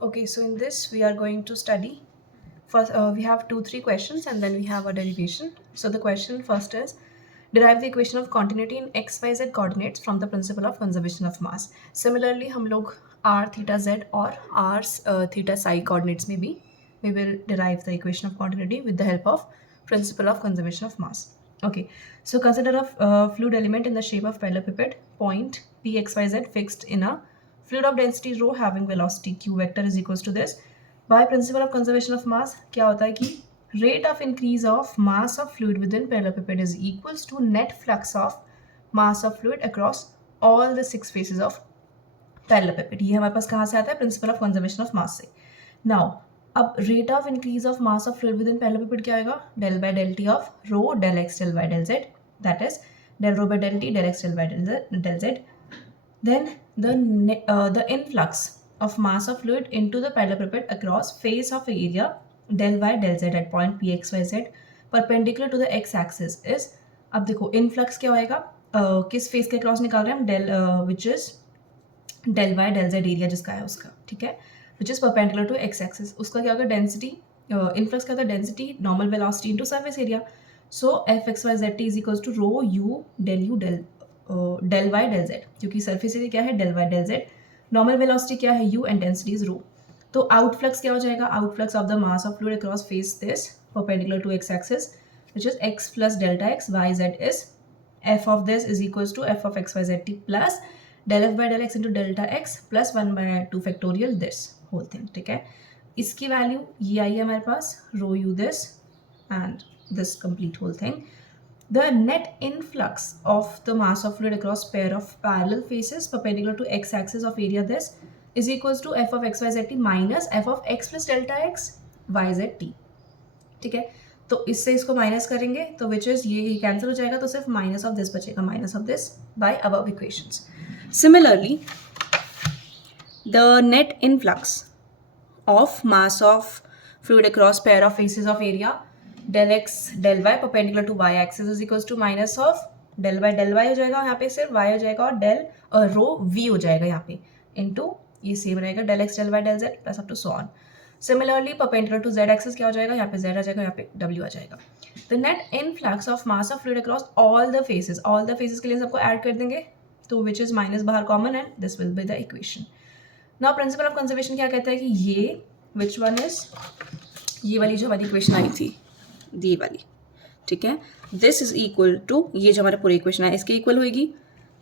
Okay, so in this we are going to study. First, we have three questions, and then we have a derivation. So the question first is derive the equation of continuity in x, y, z coordinates from the principle of conservation of mass. Similarly, हम लोग r theta z और r theta psi coordinates में भी we will derive the equation of continuity with the help of principle of conservation of mass. Okay, so consider a fluid element in the shape of parallelepiped point p x y z fixed in a fluid of density rho having velocity q vector is equals to this. By principle of conservation of mass क्या होता है कि rate of increase of mass of fluid within parallelepiped is equals to net flux of mass of fluid across all the six faces of parallelepiped. ये हमारे पास कहाँ से आता है? Principle of conservation of mass से. नाउ अब rate of increase of mass of fluid within parallelepiped क्या आएगा? Del by del t of rho del x del y del z, that is del rho by del t del x del y del z. Then the influx of mass of fluid into the parallelepiped across face of area del y del z at point p x y z perpendicular to the x axis is. अब देखो influx क्या होएगा? किस face के cross निकाल रहे हैं हम? Del which is del y del z area जिसका है उसका, ठीक है, which is perpendicular to x axis. उसका क्या होगा? डेंसिटी. इनफ्लक्स क्या होता है? Density normal velocity into surface area. So f x y z t is equals to rho u del y del z, क्योंकि सरफेस एरिया क्या है? Del y del z. Normal velocity क्या है? U and density is रो. तो outflux क्या हो जाएगा? Outflux of the mass of fluid across face this perpendicular to x axis which is x plus delta x y z is f of this is equals to f of x y z t plus del f by del x into delta x plus 1 by 2 factorial this whole thing. ठीक है, इसकी value ये आई है हमारे पास rho u this and this complete whole thing. The net influx of the mass of fluid across pair of parallel faces perpendicular to x axis of area this is equals to f of x y z t minus f of x plus delta x y z t. ठीक है, तो इससे इसको minus करेंगे तो which is ये cancel हो जाएगा, तो सिर्फ माइनस ऑफ दिस बचेगा, minus of this by above equations. Similarly the net influx of mass of fluid across pair of faces of area del x del y perpendicular to y axis is equals to minus of del y हो जाएगा, यहाँ पे सिर्फ Y हो जाएगा और del row we हो जाएगा यहाँ पे इनटू ये सेम रहेगा del x del y del z plus up to so on. Similarly perpendicular to z axis क्या हो जाएगा? यहाँ पे जेड आ जाएगा, यहाँ पे डब्ल्यू आ जाएगा. The net influx of mass of fluid across all the faces के लिए सबको ऐड कर देंगे, तो विच इज माइनस बाहर common and this will be the equation. Now principal of conservation क्या कहता है कि ये विच वन इज ये वाली जो हमारी इक्वेशन आई थी, ये वाली, ठीक है, दिस इज इक्वल टू ये जो हमारा पूरी इक्वेशन है इसके इक्वल होगी.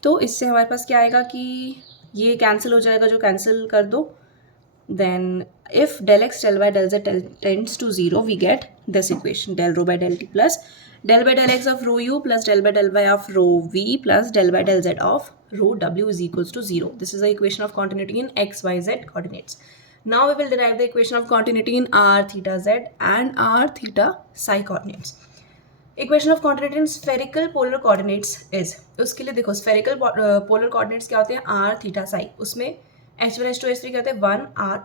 तो इससे हमारे पास क्या आएगा कि ये कैंसिल हो जाएगा, जो कैंसिल कर दो. Then if del x del y del z tends to 0 we get this equation del rho by del t plus del by del x of rho u plus del by del y of rho v plus del by del z of rho w is equals to 0. This is the equation of continuity in x y z coordinates. Now we will derive the equation of continuity in r theta z and r theta psi coordinates. Equation of continuity in spherical polar coordinates is, उसके लिए देखो spherical polar coordinates क्या होते हैं? R theta psi. उसमें h1 h2 h3 क्या होते हैं? 1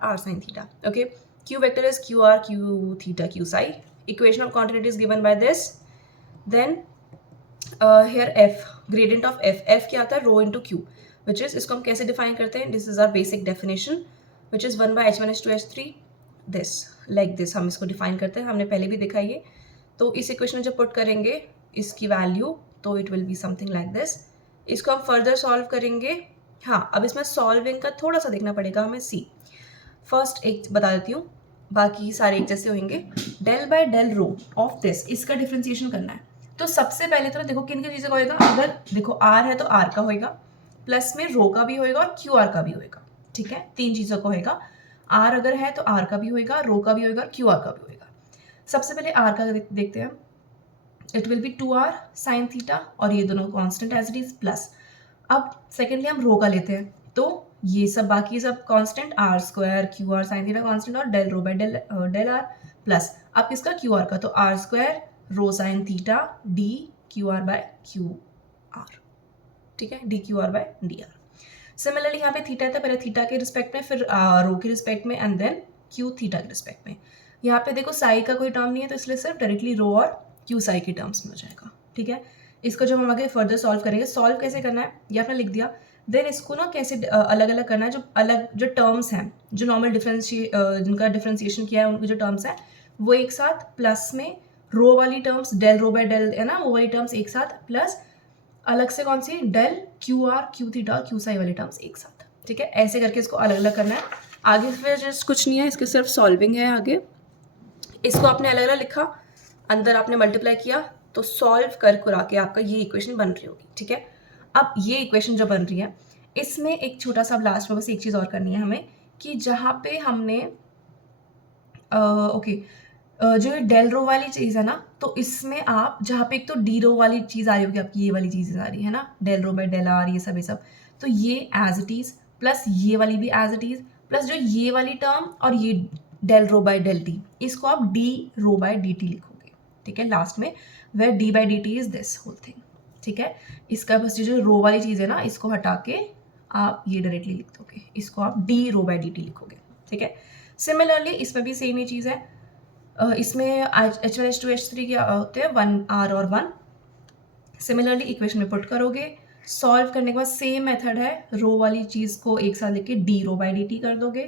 r sin theta. Okay, q vector is q r q theta q psi. Equation of continuity is given by this. Then here f gradient of f क्या आता है? Rho into q, which is, इसको हम कैसे define करते हैं? This is our basic definition which is 1 by h1 h2 h3 this like this. हम इसको डिफाइन करते हैं, हमने पहले भी देखा ये. तो इस इक्वेशन में जब पुट करेंगे इसकी वैल्यू तो it will be something like this. इसको हम फर्दर सॉल्व करेंगे. हाँ, अब इसमें सॉल्विंग का थोड़ा सा देखना पड़ेगा हमें. सी फर्स्ट एक बता देती हूँ, बाकी सारे एक जैसे होंगे. Del by del rho of this, इसका डिफ्रेंसिएशन करना है. तो सबसे पहले तो देखो किन किन चीज़ों का होएगा. अगर देखो आर है तो आर का होएगा, प्लस में रो का भी होएगा और क्यू आर का भी होएगा. ठीक है, तीन चीज़ों का होएगा. आर अगर है तो आर का भी होएगा, रो का भी होएगा और क्यू आर का भी होएगा. सबसे पहले आर का देखते हैं. It will be 2r sine theta और ये दोनों constant as it is plus. अब सेकेंडली हम रो का लेते हैं, तो ये सब बाकी सब constant r square q r sine theta constant और del rho by del r plus. अब किसका? क्यू आर का, तो r square rho sine theta d q r by q r. ठीक है, d q r by d r. Similarly यहाँ पे theta था, पहले थीटा के रिस्पेक्ट में, फिर रो के रिस्पेक्ट में एंड देन क्यू थीटा के रिस्पेक्ट में. यहाँ पे देखो साई का कोई टर्म नहीं है तो इसलिए सिर्फ डायरेक्टली रो और क्यू साई के टर्म्स में हो जाएगा. ठीक है, इसको जब हम आगे फर्दर सॉल्व करेंगे, सॉल्व कैसे करना है ये आपने लिख दिया. देन इसको ना कैसे अलग अलग करना है, जो टर्म्स हैं, जो नॉर्मल जिनका डिफ्रेंसिएशन किया है उनके जो टर्म्स हैं वो एक साथ, प्लस में रो वाली terms del rho by del है ना, वो वाली टर्म्स एक साथ, प्लस अलग से कौन सी del q r q theta q psi वाली टर्म्स एक साथ। ठीक है, ऐसे करके इसको अलग अलग करना है। आगे फिर जस्ट कुछ नहीं है, इसके सिर्फ सॉल्विंग है। आगे इसको आपने अलग अलग लिखा, अंदर आपने मल्टीप्लाई किया, तो सॉल्व कर कुरा के आपका ये इक्वेशन बन रही होगी। ठीक है, अब ये इक्वेशन जो बन रही है इसमें एक छोटा सा लास्ट में बस एक चीज़ और करनी है हमें, कि जहाँ पे हमने जो डेल रो वाली चीज़ है ना, तो इसमें आप जहाँ पे एक तो डी रो वाली चीज़ आ रही होगी आपकी, ये वाली चीज़ आ रही है ना, del rho by del r, ये सब, तो ये एज इट इज़, प्लस ये वाली भी एज इट इज़, प्लस जो ये वाली टर्म और ये del rho by del t, इसको आप d rho by d t लिखोगे। ठीक है, लास्ट में where d by d t is this whole thing. ठीक है, इसका बस जो रो वाली चीज़ है ना, इसको हटा के आप ये डायरेक्टली लिख दोगे, इसको आप d rho by d t लिखोगे। ठीक है, सिमिलरली इसमें भी सेम ही चीज़ है। इसमें H1 H2 H3 क्या होते हैं, 1R और 1। सिमिलरली इक्वेशन में पुट करोगे, सॉल्व करने के बाद सेम मेथड है, रो वाली चीज़ को एक साथ लेके D rho by d T कर दोगे,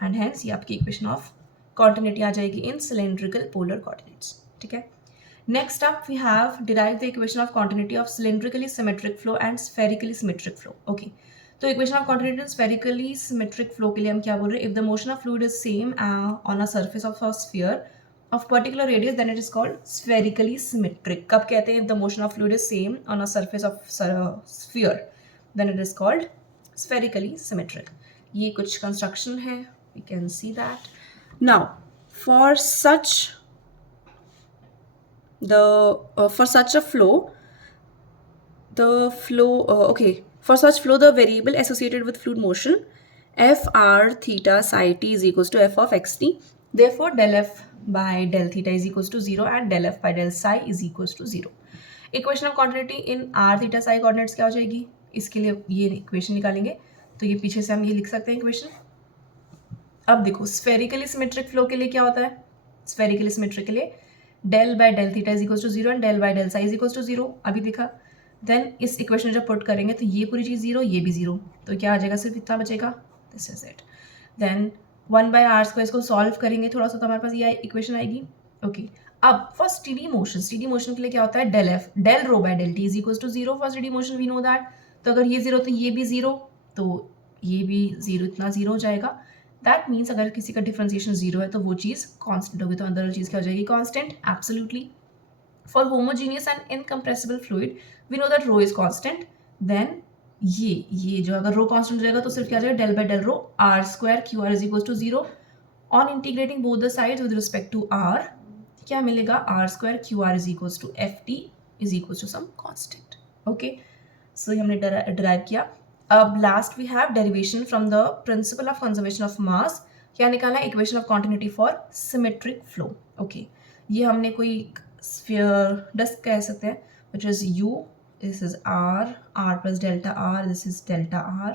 एंड हेंस ये आपकी इक्वेशन ऑफ कॉन्टिन्यूटी आ जाएगी इन सिलेंड्रिकल पोलर कोऑर्डिनेट्स। ठीक है, next up we have derive the equation of continuity of cylindrically symmetric flow and spherically symmetric flow. Okay, तो equation of continuity in spherically symmetric flow के लिए हम क्या बोल रहे हैं, if the motion of fluid is same on a surface of a sphere of particular radius, then it is called spherically symmetric. कब कहते हैं if the motion of fluid is same on a surface of sphere, then it is called spherically symmetric. ये कुछ construction है, we can see that. Now for such a flow, for such flow the variable associated with fluid motion f r theta psi t is equals to f of x t. Therefore del f by del theta is equals to 0 and del f by del psi is equals to 0. Equation of continuity in r theta psi coordinates क्या हो जाएगी, इसके लिए ये equation निकालेंगे, तो ये पीछे से हम ये लिख सकते हैं इक्वेशन। अब देखो स्फेरिकली सिमेट्रिक फ्लो के लिए क्या होता है, स्फेरिकली सिमेट्रिक के लिए del by del theta is equals to 0 and del by del psi is equals to 0, अभी देखा। देन इस इक्वेशन जब पुट करेंगे तो ये पूरी चीज़ 0, ये भी 0, तो क्या आ जाएगा, सिर्फ इतना बचेगा, this is it. Then 1/r², इसको सॉल्व करेंगे थोड़ा सा तो हमारे पास ये इक्वेशन आएगी। ओके, अब फॉर स्टेडी मोशन के लिए क्या होता है, del F del rho by del T is equals to 0 for steady motion, we know that. तो अगर ये 0 तो ये भी 0, तो ये भी 0, इतना 0 हो जाएगा। दैट मीन्स अगर किसी का डिफरेंशिएशन 0 है तो वो चीज़ कांस्टेंट होगी, तो अंदर वाली चीज़ क्या हो जाएगी, constant, absolutely. For homogeneous and incompressible fluid we know that rho is constant, then ये जो अगर रो कांस्टेंट हो जाएगा तो सिर्फ क्या आ जाएगा, del by del rho r² QR is equals to 0। On integrating both the sides with respect to r, क्या मिलेगा, r² QR is equals to ft is equals to some constant. Okay, so ये हमने derive किया। अब last we have derivation from the principle of conservation of mass, क्या निकालना है, equation of continuity for symmetric flow. Okay, ये हमने कोई स्फीयर डिस्क कह सकते हैं, which is u, this is r plus delta r, this is delta r,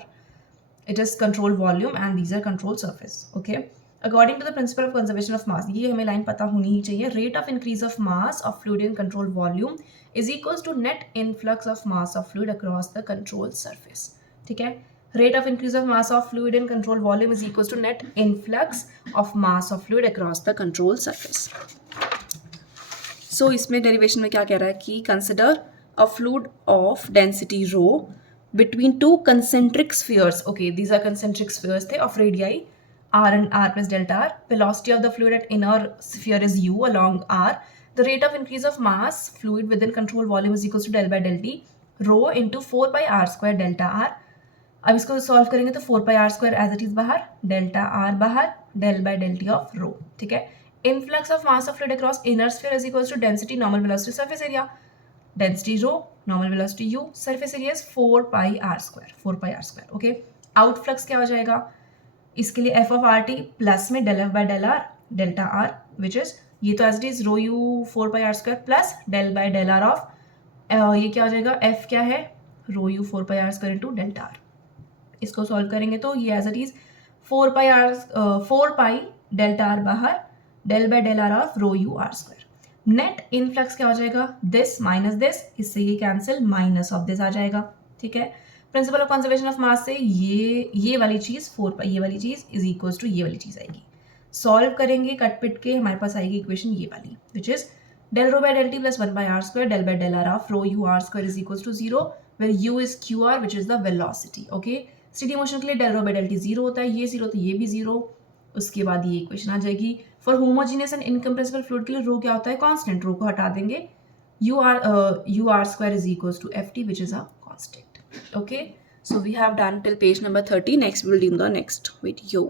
it is control volume and these are control surface. Okay, according to the principle of conservation of mass, ये हमें line पता होनी ही चाहिए, rate of increase of mass of fluid in control volume is equals to net influx of mass of fluid across the control surface. ठीक है, rate of increase of mass of fluid in control volume is equals to net influx of mass of fluid across the control surface. So इसमें derivation में क्या कह रहा है कि consider a fluid of density rho between two concentric spheres. Okay, these are concentric spheres of radii r and r plus delta r. Velocity of the fluid at inner sphere is u along r. The rate of increase of mass fluid within control volume is equals to del by del t rho into 4 pi r square delta r. अब इसको solve करेंगे तो 4 pi r square as it is बाहर, delta r बाहर, del by del t of rho. ठीक है, influx of mass of fluid across inner sphere is equals to density normal velocity surface area, density rho, normal velocity u, surface area is 4 pi r square. Okay, outflux क्या हो जाएगा, इसके लिए f of rt plus में del f by del r delta r, which is ये तो as it is rho u 4 pi r square plus del by del r of ये क्या हो जाएगा, f क्या है, rho u 4 pi r square into delta r। इसको solve करेंगे तो ये as it is 4 pi delta r बाहर, del by del r of rho u r square। Net influx क्या हो जाएगा, दिस माइनस दिस, इससे ये कैंसिल, माइनस ऑफ दिस आ जाएगा। ठीक है, principle of conservation of mass से ये वाली चीज़ 4 पाई, ये वाली चीज़ इज इक्वल टू ये वाली चीज़ आएगी. सॉल्व करेंगे कट पिट के, हमारे पास आएगी इक्वेशन ये वाली, which is del rho by del t plus 1 by r square del by del r of rho u r square is equals to 0, where u is qr which is the velocity. Okay, steady motion के लिए del rho by del t 0 होता है, ये 0 तो ये भी 0. उसके बाद ये इक्वेशन आ जाएगी. For homogeneous and incompressible fluid के लिए रो क्या होता है? कांस्टेंट. रो को हटा देंगे, u r square is equals to ft which is a constant. Okay, so we have done till page number 30. Next we will do the next video.